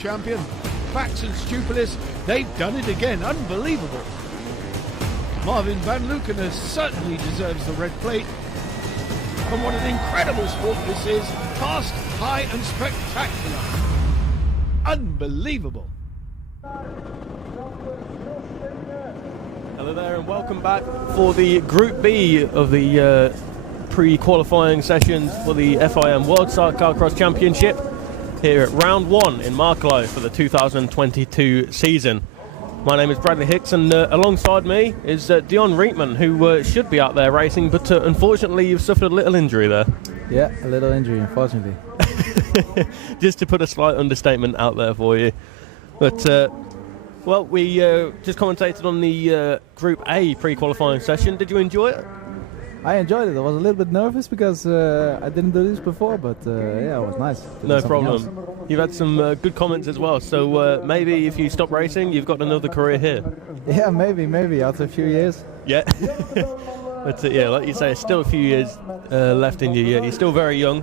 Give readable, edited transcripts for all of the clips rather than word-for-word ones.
champion. Fax and Stupilis, they've done it again. Unbelievable. Marvin van Lukener certainly deserves the red plate. And what an incredible sport this is. Fast, high and spectacular. Unbelievable. Hello there and welcome back for the Group B of the pre-qualifying sessions for the FIM World Sidecarcross Championship here at round 1 in MAKRELO for the 2022 season. My name is Bradley Hicks and alongside me is Dion Reitman, who should be out there racing, but unfortunately you've suffered a little injury there. Yeah, a little injury, unfortunately. Just to put a slight understatement out there for you. But, well, we just commentated on the Group A pre-qualifying session. Did you enjoy it? I enjoyed it. I was a little bit nervous because I didn't do this before, but yeah, it was nice. No problem. You've had some good comments as well, so maybe if you stop racing, you've got another career here. Yeah, maybe after a few years. Yeah. But yeah, like you say, still a few years left in you. You're still very young.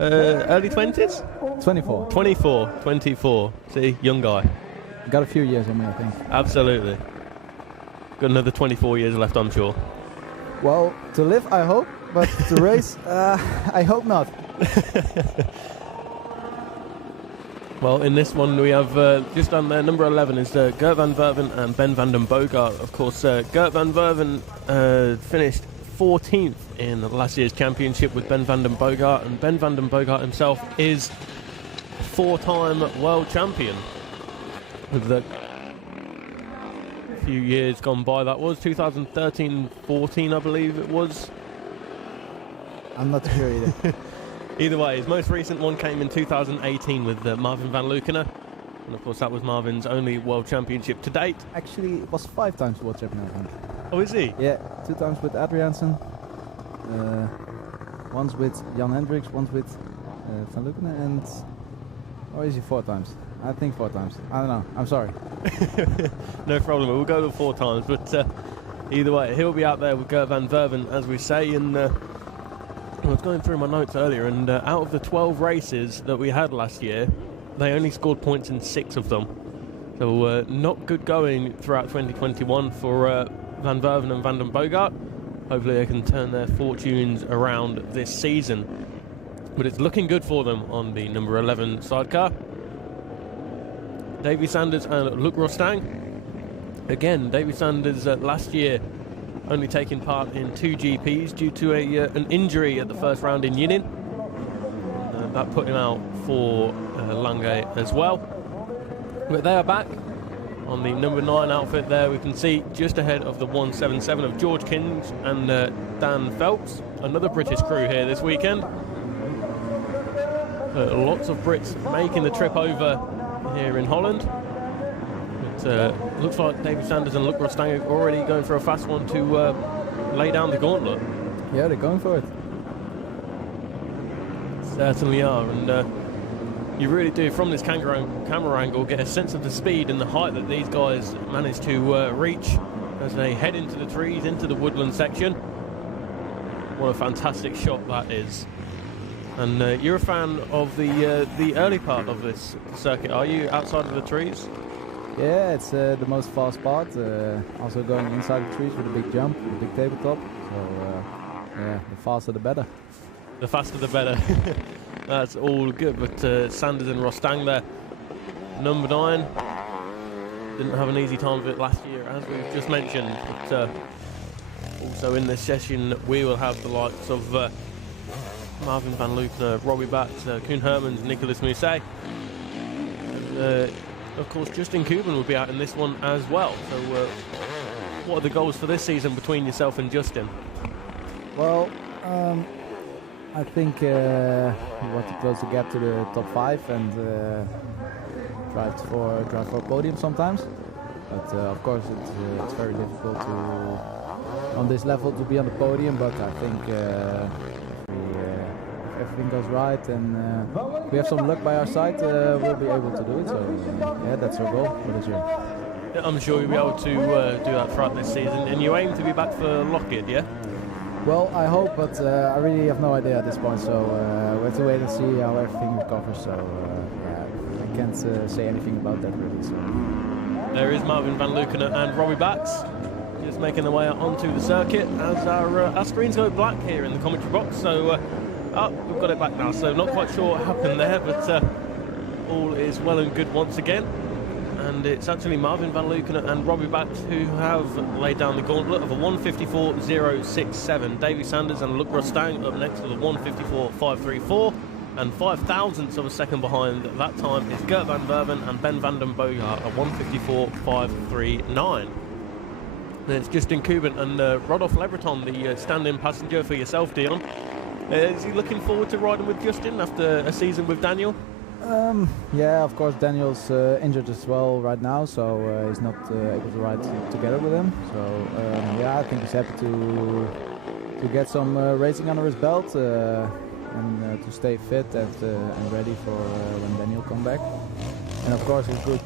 Early 20s? 24. 24. See, young guy. Got a few years on me, I think. Absolutely. Got another 24 years left, I'm sure. Well, to live, I hope, but to race, I hope not. Well, in this one we have just on there, number 11 is Gert van Werven and Ben van den Boogaard. Of course, Gert van Werven finished 14th in last year's championship with Ben van den Boogaard, and Ben van den Boogaard himself is 4-time world champion. With the few years gone by, that was 2013-14, I believe it was. I'm not sure either. Either way, his most recent one came in 2018 with Marvin van Lukener, and of course that was Marvin's only world championship to date. Actually, it was 5 times world champion, I think. Oh, is he? Yeah, 2 times with Adriaansen, once with Jan Hendricks, once with van Lukener, and or is he 4 times? I think 4 times. I don't know. I'm sorry. No problem. We'll go to 4 times. But either way, he'll be out there with Gert van Werven, as we say. And I was going through my notes earlier, and out of the 12 races that we had last year, they only scored points in 6 of them. So not good going throughout 2021 for van Werven and van den Boogaard. Hopefully they can turn their fortunes around this season. But it's looking good for them on the number 11 sidecar. Davy Sanders and Luc Rostang. Again, Davy Sanders last year only taking part in 2 GPs due to an injury at the first round in Yinin. That put him out for Langay as well. But they are back on the number 9 outfit there. We can see just ahead of the 177 of George Kings and Dan Phelps. Another British crew here this weekend. Lots of Brits making the trip over here in Holland. It looks like David Sanders and Luc Rostang are already going for a fast one to lay down the gauntlet. Yeah, they're going for it. Certainly are, and you really do, from this camera angle, get a sense of the speed and the height that these guys manage to reach as they head into the trees, into the woodland section. What a fantastic shot that is. And you're a fan of the early part of this circuit, are you, outside of the trees? Yeah, it's the most fast part. Also going inside the trees with a big jump, a big tabletop. So yeah, the faster the better. The faster the better. That's all good. But Sanders and Rostang there, number 9, didn't have an easy time of it last year, as we've just mentioned. But also in this session, we will have the likes of Marvin van Lukener, Robbie Batts, Koen Hermans, Nicolas Mousset. And of course, Justin Kuban will be out in this one as well. So what are the goals for this season between yourself and Justin? Well, I think we want to close the gap to the top 5 and drive for a podium sometimes. But of course, it's very difficult to on this level to be on the podium. But I think if everything goes right and we have some luck by our side, we'll be able to do it. So yeah, that's our goal for this year. I'm sure you'll be able to do that throughout this season. And you aim to be back for Lockheed, yeah? Well, I hope, but I really have no idea at this point, so we have to wait and see how everything recovers. So yeah, can't say anything about that really. So. There is Marvin van Leeuwen and Robbie Bax just making their way onto the circuit as our screens go black here in the commentary box. So we've got it back now, so not quite sure what happened there, but all is well and good once again. And it's actually Marvin van Leeuwen and Robbie Bax who have laid down the gauntlet of a 154.067. Davy Sanders and Luc Rostang up next with a 154.534. And 5 thousandths of a second behind that time is Gert van Verven and Ben van den Boogaard at 154.539. Then it's Justin Kuban and Rodolphe Lebreton, the stand-in passenger for yourself, Dion. Is he looking forward to riding with Justin after a season with Daniel? Yeah, of course, Daniel's injured as well right now, so he's not able to ride together with him. So yeah, I think he's happy to get some racing under his belt. And to stay fit and ready for when Daniel come back. And of course it's good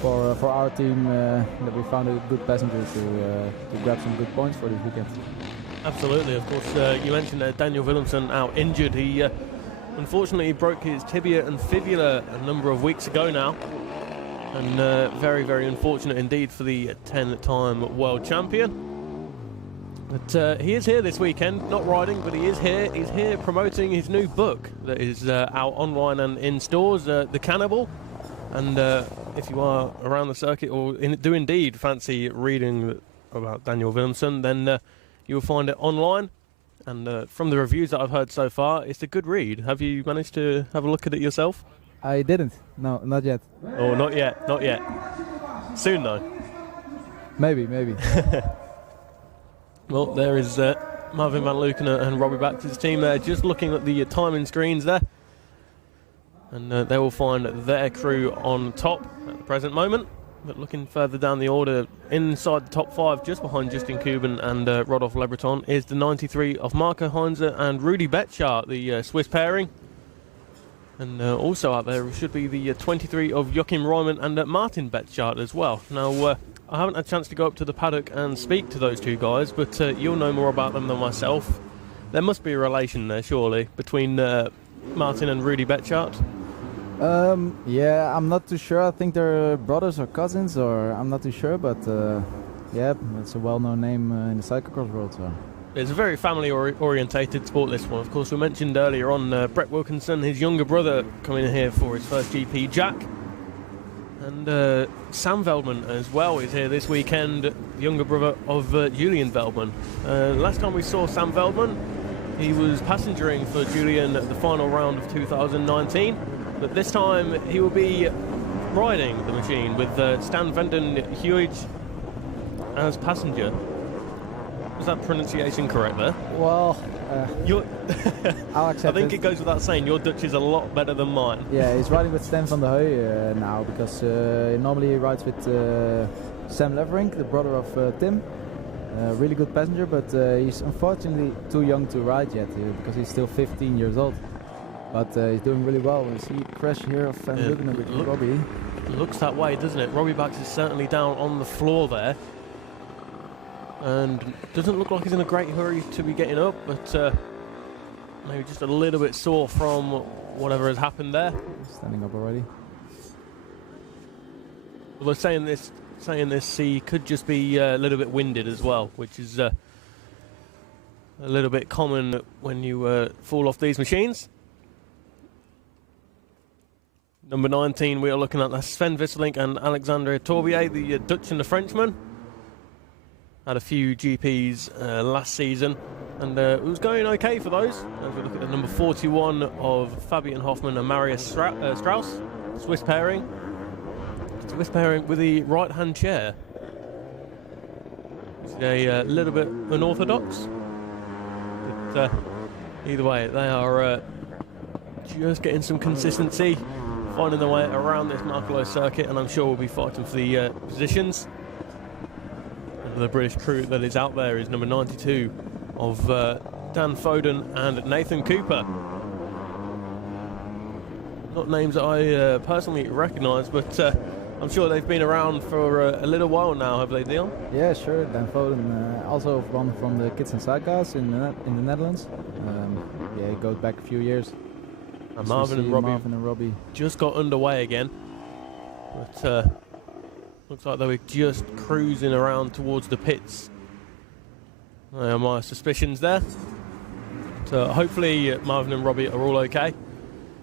for our team that we found a good passenger to grab some good points for this weekend. Absolutely, of course. You mentioned Daniel Willemsen out injured. He unfortunately broke his tibia and fibula a number of weeks ago now. And very, very unfortunate indeed for the 10-time world champion. But he is here this weekend, not riding, but he is here. He's here promoting his new book that is out online and in stores, The Cannibal. And if you are around the circuit or do indeed fancy reading about Daniel Willemsen, then you'll find it online. And from the reviews that I've heard so far, it's a good read. Have you managed to have a look at it yourself? I didn't. No, not yet. Oh, not yet, not yet. Soon though. Maybe. Well, there is Marvin van Leeuwen and Robbie Baxter's team there, just looking at the timing screens there. And they will find their crew on top at the present moment. But looking further down the order, inside the top 5, just behind Justin Kuban and Rodolphe Lebreton, is the 93 of Marco Heinze and Rudy Betschart, the Swiss pairing. And also out there should be the 23 of Joachim Reimann and Martin Betschart as well. Now, I haven't had a chance to go up to the paddock and speak to those two guys, but you'll know more about them than myself. There must be a relation there, surely, between Martin and Rudy Betschart. Yeah, I'm not too sure. I think they're brothers or cousins, or I'm not too sure, but yeah, it's a well-known name in the cyclocross world. So. It's a very family-orientated sport, this one. Of course, we mentioned earlier on Brett Wilkinson, his younger brother, coming here for his first GP, Jack. And Sam Veldman as well is here this weekend, the younger brother of Julian Veldman. Last time we saw Sam Veldman, he was passengering for Julian at the final round of 2019. But this time he will be riding the machine with Stan Vanden Huij as passenger. Is that pronunciation correct there? Well, I'll accept I think it goes without saying, your Dutch is a lot better than mine. Yeah, he's riding with Stan van der Heuy now, because normally he rides with Sam Leverink, the brother of Tim. Really good passenger, but he's unfortunately too young to ride yet, because he's still 15 years old. But he's doing really well. We see crash here of Van Leeuwen with Robbie. Looks that way, doesn't it? Robbie Bax is certainly down on the floor there. And doesn't look like he's in a great hurry to be getting up, but maybe just a little bit sore from whatever has happened there. Standing up already. Although saying this, he could just be a little bit winded as well, which is a little bit common when you fall off these machines. Number 19, we are looking at Sven Visselink and Alexandre Torbier, the Dutch and the Frenchman. Had a few GPs last season, and it was going okay for those. As we look at the number 41 of Fabian Hoffmann and Marius Strauss, Swiss pairing. Swiss pairing with the right-hand chair. It's a little bit unorthodox, but either way, they are just getting some consistency, finding their way around this MAKRELO circuit, and I'm sure we'll be fighting for the positions. The British crew that is out there is number 92 of Dan Foden and Nathan Cooper. Not names that I personally recognise, but I'm sure they've been around for a little while now, have they, Dion? Yeah, sure. Dan Foden, also one from the Kids and Sidecars in the Netherlands. Yeah, he goes back a few years. And Marvin and Robbie just got underway again. But looks like they were just cruising around towards the pits. They are my suspicions there. So hopefully Marvin and Robbie are all okay.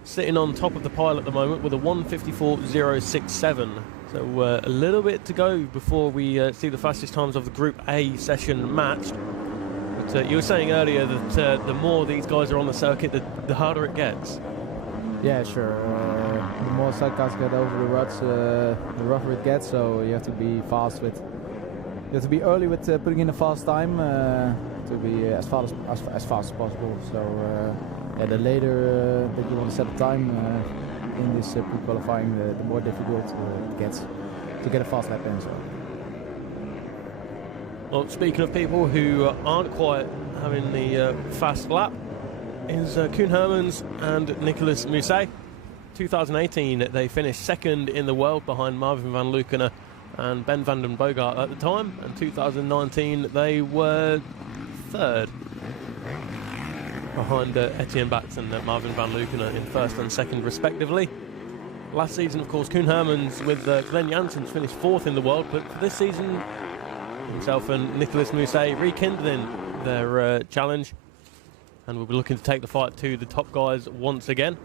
Sitting on top of the pile at the moment with a 1:54.067. So a little bit to go before we see the fastest times of the Group A session matched. But you were saying earlier that the more these guys are on the circuit, the harder it gets. Yeah, sure. The more sidecars get over the ruts, the rougher it gets. So you have to be fast with. You have to be early with putting in a fast time to be as fast as possible. So yeah, the later that you want to set the time in this pre-qualifying, the more difficult it gets to get a fast lap in. So. Well, speaking of people who aren't quite having the fast lap, is Koen Hermans and Nicolas Musset. 2018, they finished second in the world behind Marvin van Leeuwen and Ben van den Bogart at the time, and 2019 they were third behind Etienne Bax and Marvin van Leeuwen in first and second respectively. Last season, of course, Koen Hermans with Glenn Janssens finished fourth in the world, but for this season himself and Nicolas Musset rekindling their challenge, and we'll be looking to take the fight to the top guys once again.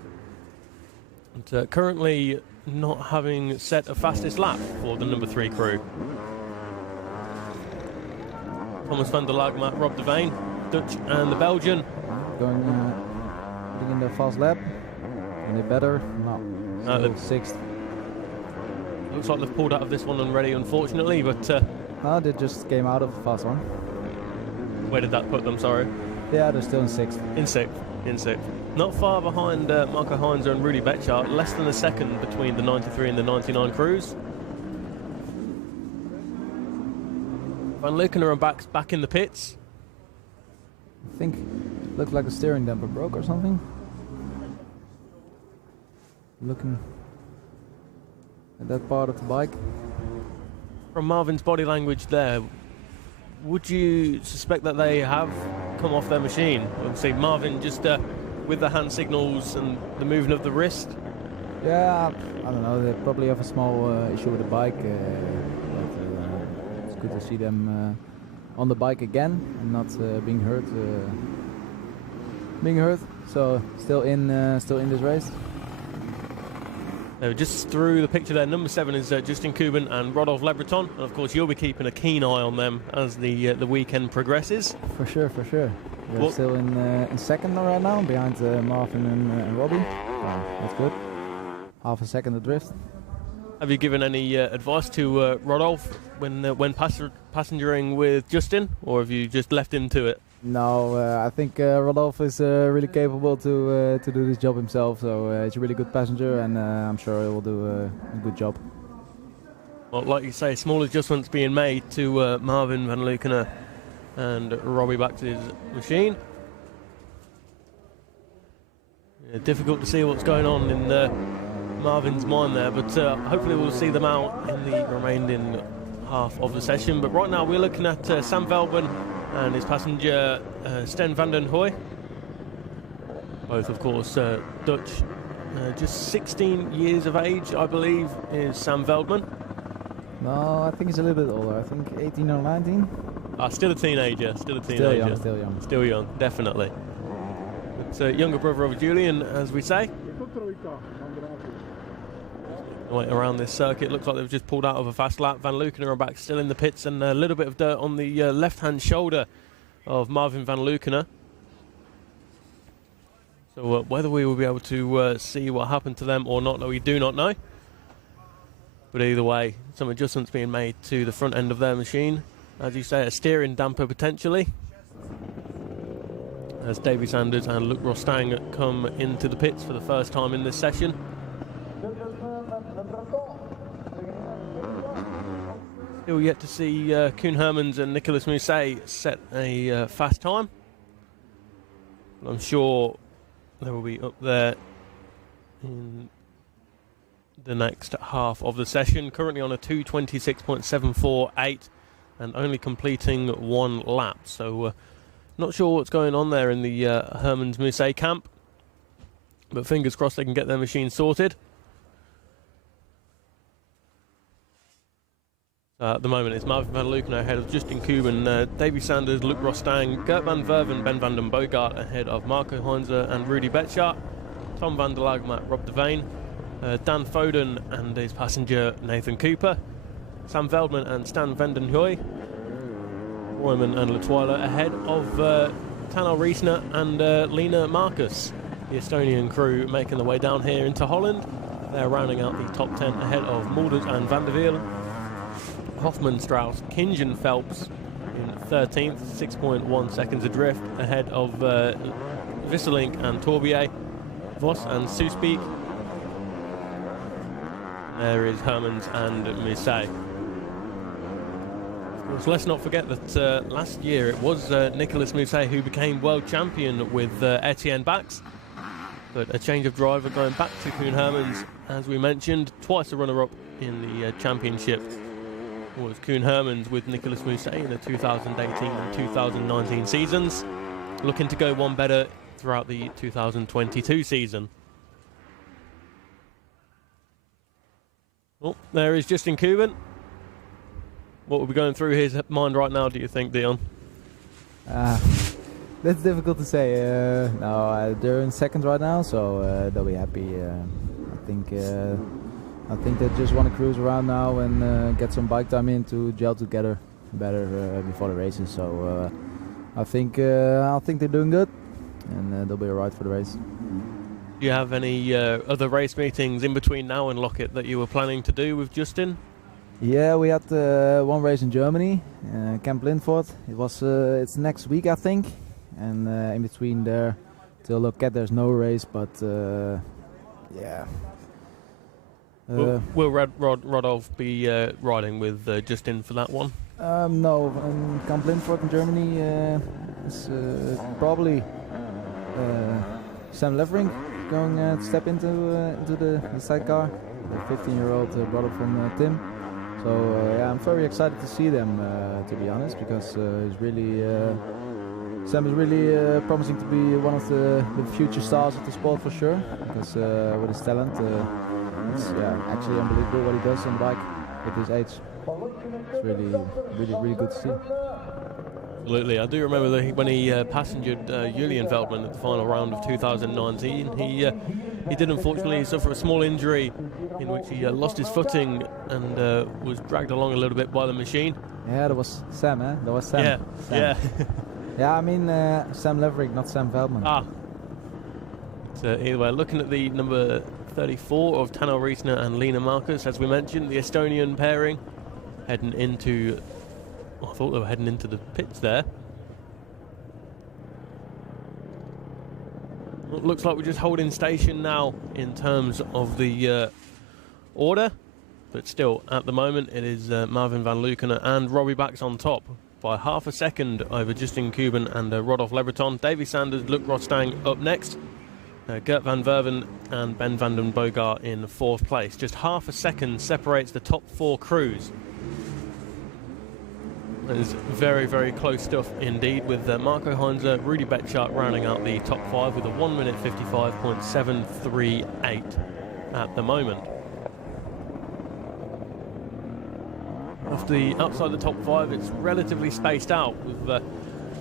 And currently not having set a fastest lap for the number 3 crew. Thomas van der Lagma, Rob de Veen, Dutch and the Belgian. Going in the fast lap. Any better? No. Sixth. Looks like they've pulled out of this one already, unfortunately, but... no, they just came out of the fast one. Where did that put them, sorry? Yeah, they're still in sixth. In sixth. Not far behind Marco Heinzer and Rudy Betchart, less than a second between the 93 and the 99 crews. Van Leeuwen are back in the pits. I think it looked like the steering damper broke or something. Looking at that part of the bike. From Marvin's body language there, would you suspect that they have come off their machine? Obviously, Marvin just with the hand signals and the movement of the wrist. Yeah, I don't know. They probably have a small issue with the bike. But it's good to see them on the bike again and not being hurt. So still in this race. Just through the picture there, number 7 is Justin Kuban and Rodolphe Lebreton. And of course, you'll be keeping a keen eye on them as the weekend progresses. For sure. They're still in second right now, behind Marvin and Robbie. That's good. Half a second adrift. Have you given any advice to Rodolphe when passengering with Justin, or have you just left him to it? No, I think Rodolphe is really capable to do this job himself. So he's a really good passenger, and I'm sure he will do a good job. Well, like you say, small adjustments being made to Marvin van Leeuwen and Robbie Bax's machine. Yeah, difficult to see what's going on in Marvin's mind there, but hopefully we'll see them out in the remaining half of the session. But right now we're looking at Sam Veldman and his passenger Sten van den Hooy. Both, of course, Dutch. Just 16 years of age, I believe, is Sam Veldman. No, I think he's a little bit older. I think 18 or 19. Still a teenager. Still young, definitely. But younger brother of Julian, as we say. Right around this circuit, looks like they've just pulled out of a fast lap. Van Leeuwen are back still in the pits, and a little bit of dirt on the left-hand shoulder of Marvin van Leeuwen. So whether we will be able to see what happened to them or not, we do not know. But either way, some adjustments being made to the front end of their machine. As you say, a steering damper potentially, as Davy Sanders and Luc Rostang come into the pits for the first time in this session. Still yet to see Koen Hermans and Nicolas Musset set a fast time. But I'm sure they will be up there in the next half of the session. Currently on a 2:26.748 and only completing one lap. So not sure what's going on there in the Hermans Musset camp. but fingers crossed they can get their machine sorted. At the moment, it's Marvin van Luken ahead of Justin Kuban, Davy Sanders, Luc Rostang, Gert van Verven, Ben van den Boogaard ahead of Marco Heinze and Rudy Betschart, Tom van der Lagmat, Rob Devane, Dan Foden and his passenger Nathan Cooper, Sam Veldman and Stan Vendenhoy, Royman and Latweiler ahead of Tanner Riesner and Lena Marcus. The Estonian crew making their way down here into Holland. They're rounding out the top 10 ahead of Mulders and Van der Wiel. Hoffman, Strauss, Kinge and Phelps in 13th, 6.1 seconds adrift ahead of Visselink and Torbier, Voss and Suspeak. There is Hermans and Musset. Of course, let's not forget that last year it was Nicolas Musset who became world champion with Etienne Bax. But a change of driver going back to Koen Hermans, as we mentioned, twice a runner-up in the championship was Koen Hermans with Nicolas Musset in the 2018 and 2019 seasons, looking to go one better throughout the 2022 season. Oh, there is Justin Kuban. What will be going through his mind right now, do you think, Dion? That's difficult to say. No, they're in second right now, so they'll be happy. I think they just want to cruise around now and get some bike time in to gel together better before the races. So I think they're doing good, and they'll be alright for the race. Do you have any other race meetings in between now and Lockett that you were planning to do with Justin? Yeah, we had one race in Germany, Camp Lindford. It's next week, I think, and in between there till Lockett there's no race, but yeah. Will Rodolph be riding with Justin for that one? No, Camp Lindford in Germany is probably Sam Levering going to step into the sidecar, the 15-year-old brother from Tim. So yeah, I'm very excited to see them, to be honest, because Sam is really promising to be one of the future stars of the sport for sure. Because with his talent, it's actually unbelievable what he does on the bike at his age. It's really good to see. Absolutely. I do remember that when he passengered Julian Veldman at the final round of 2019, he did unfortunately suffer a small injury in which he lost his footing and was dragged along a little bit by the machine. Yeah, that was Sam, eh? That was Sam. Yeah, Sam. yeah. Yeah, I mean Sam Levering, not Sam Veldman. Ah. So either way, looking at the number 34 of Tanner Riesner and Lena Marcus, as we mentioned, the Estonian pairing heading into... I thought they were heading into the pits there. Well, looks like we're just holding station now in terms of the order, but still, at the moment, it is Marvin van Luken and Robbie Bax on top by half a second over Justin Kuban and Rodolphe Lebreton. Davy Sanders, Luc Rostang up next. Gert van Verven and Ben van den Boogaard in fourth place. Just half a second separates the top four crews. It's very, very close stuff indeed, with Marco Heinze, Rudy Betschart rounding out the top five with a 1 minute 55.738 at the moment. Off the outside the top five, it's relatively spaced out, with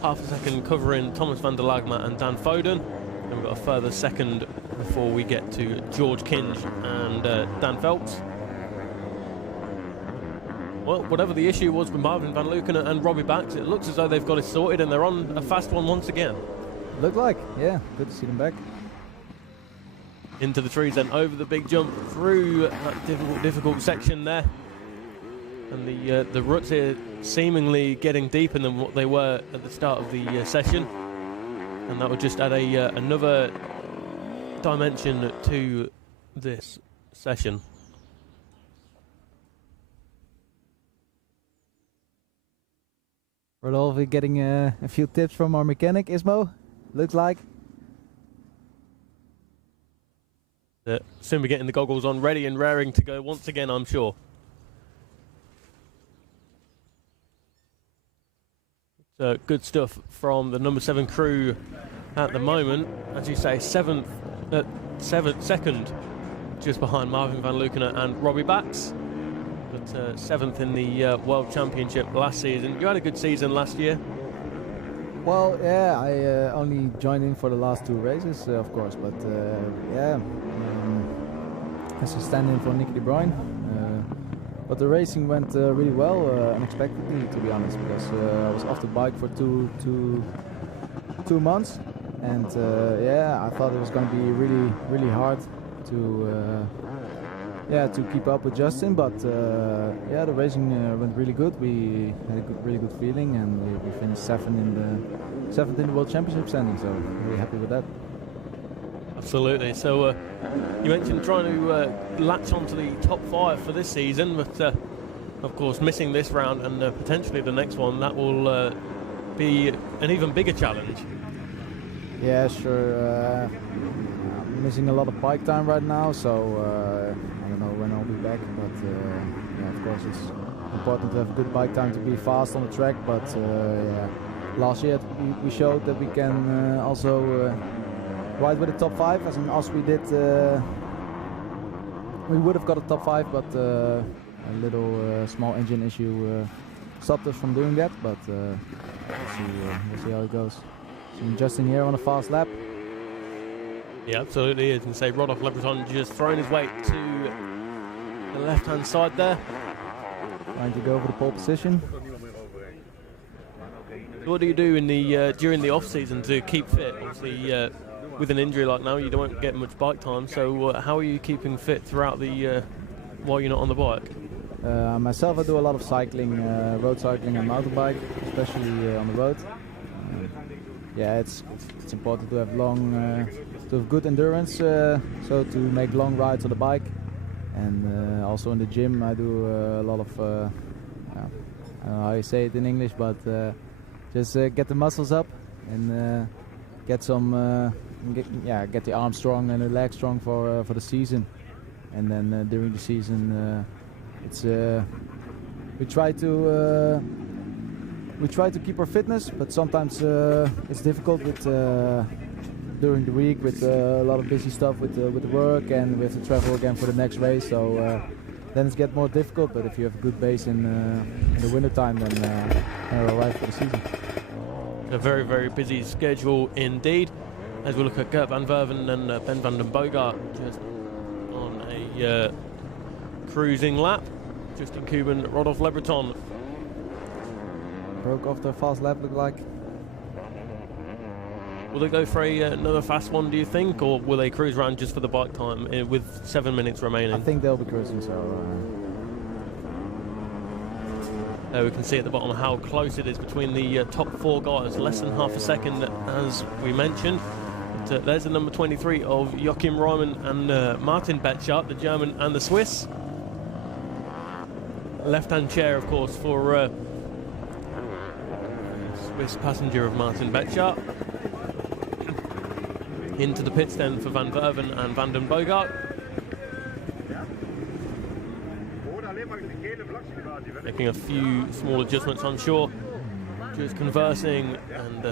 half a second covering Thomas van der Lagmat and Dan Foden. Then we've got a further second before we get to George Kinge and Dan Phelps. Well, whatever the issue was with Marvin van Luken and Robbie Bax, it looks as though they've got it sorted and they're on a fast one once again. Look like, yeah, good to see them back. Into the trees then, over the big jump, through that difficult section there. And the ruts here seemingly getting deeper than what they were at the start of the session. And that would just add another dimension to this session. Rodolphe getting a few tips from our mechanic, Ismo, looks like. Soon be getting the goggles on, ready and raring to go once again, I'm sure. So good stuff from the number 7 crew at the moment. As you say, 7th second, just behind Marvin van Leeuwen and Robbie Bax, but 7th in the World Championship last season. You had a good season last year. Well, yeah, I only joined in for the last 2 races, of course, but yeah, as a stand-in for Nicky de Bruyne. But the racing went really well, unexpectedly, to be honest, because I was off the bike for two months, and yeah, I thought it was going to be really hard to keep up with Justin, but yeah, the racing went really good. We had a really good feeling, and we finished 7th in the World Championship standing, so really happy with that. Absolutely. So you mentioned trying to latch onto the top 5 for this season, but of course missing this round and potentially the next one, that will be an even bigger challenge. Yeah, sure. I'm missing a lot of bike time right now, so I don't know when I'll be back, but yeah, of course it's important to have good bike time to be fast on the track, but yeah, last year we showed that we can also ride with the top 5, as in us we did. We would have got a top 5, but a little small engine issue stopped us from doing that, but we'll see how it goes. So Justin here on a fast lap. Yeah, absolutely. As you can say, Rodolphe Lebreton just throwing his weight to the left-hand side there. Trying to go for the pole position. What do you do in the during the off-season to keep fit? Obviously, with an injury like now, you don't get much bike time. So how are you keeping fit throughout the while you're not on the bike? Myself, I do a lot of cycling, road cycling and mountain bike, especially on the road. Yeah, it's important to have to have good endurance, so to make long rides on the bike. And also in the gym, I do a lot of, I don't know how you say it in English, but just get the muscles up and get some, get the arms strong and the legs strong for the season. And then during the season, we try to keep our fitness, but sometimes it's difficult with during the week with a lot of busy stuff with the work, and we have to travel again for the next race. So then it gets more difficult. But if you have a good base in the winter time, then you're all right for the season. A very, very busy schedule indeed. As we look at Gert van Verven and Ben van den Boogaard just on a cruising lap. Justin Kuban, Rodolphe Lebreton. Broke off the fast lap, look like. Will they go for another fast one, do you think, or will they cruise around just for the bike time with 7 minutes remaining? I think they'll be cruising, so... we can see at the bottom how close it is between the top 4 guys, less than half a second, as we mentioned. But, there's the number 23 of Joachim Reumann and Martin Betschart, the German and the Swiss. Left-hand chair, of course, for Swiss passenger of Martin Betschart. Into the pits then for Van Verven and Van den Boogaard. Making a few small adjustments, I'm sure. Just conversing, and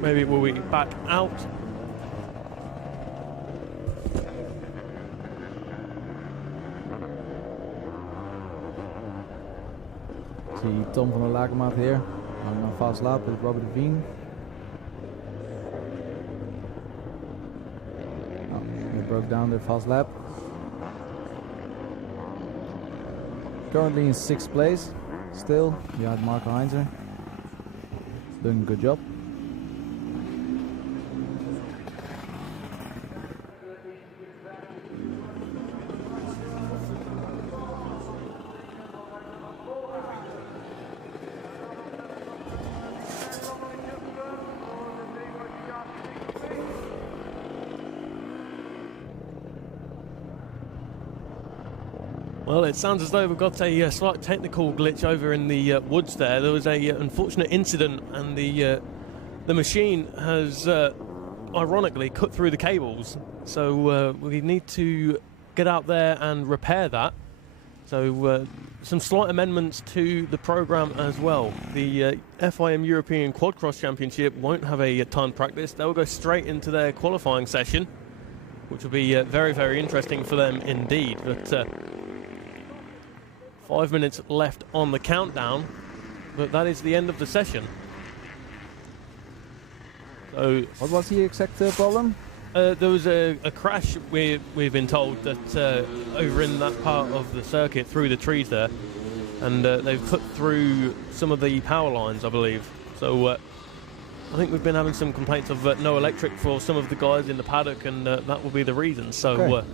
maybe we'll be back out. See Tom van der Lakenmaat here on a fast lap with Robert Veen. They broke down their fast lap. Currently in 6th place, still behind Marco Heinzer. Doing a good job. Well, it sounds as though we've got a slight technical glitch over in the woods there. There was a unfortunate incident, and the machine has ironically cut through the cables. So we need to get out there and repair that. So some slight amendments to the program as well. The FIM European Quadcross Championship won't have a time practice. They'll go straight into their qualifying session, which will be very, very interesting for them indeed. But 5 minutes left on the countdown, but that is the end of the session. So What was the exact problem? there was a crash, we've been told, that over in that part of the circuit through the trees there, and they've put through some of the power lines, I believe. So I think we've been having some complaints of no electric for some of the guys in the paddock, and that will be the reason. So Okay.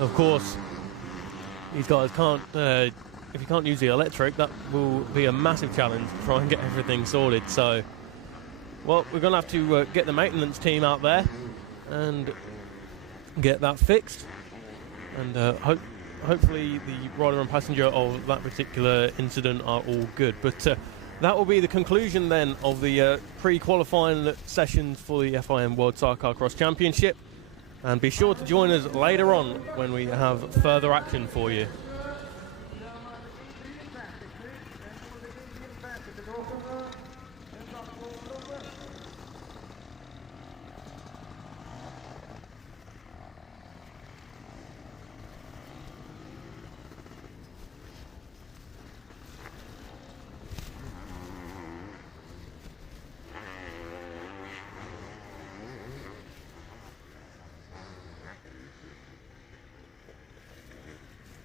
of course, these guys can't, if you can't use the electric, that will be a massive challenge to try and get everything sorted. So, well, we're going to have to get the maintenance team out there and get that fixed. And hopefully the rider and passenger of that particular incident are all good. But that will be the conclusion then of the pre-qualifying sessions for the FIM World Sidecarcross Championship. And be sure to join us later on when we have further action for you.